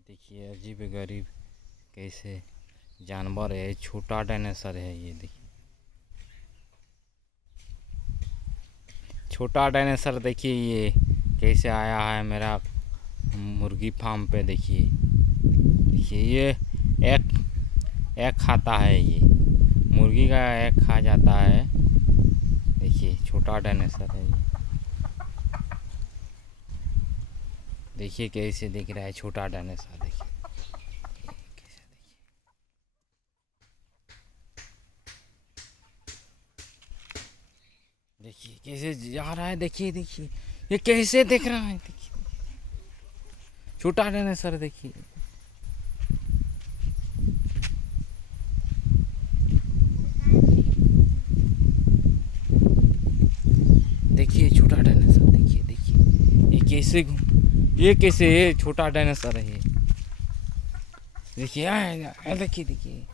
ये देखिए अजीब गरीब कैसे जानवर है, छोटा डायनासोर है। ये देखिए छोटा डायनासोर, देखिए ये कैसे आया है मेरा मुर्गी फार्म पे। देखिए देखिए ये एग खाता है, ये मुर्गी का एग खा जाता है। देखिए छोटा डायनासोर है ये। देखिए कैसे दिख रहा है छोटा डायनासोर। देखिए देखिए कैसे जा रहा है। देखिए देखिए ये कैसे दिख रहा है। देखिए छोटा डायनासोर। देखिए देखिए छोटा डायनासोर। देखिए देखिए ये कैसे छोटा डायनासोर है ये। देखिए देखिए देखिए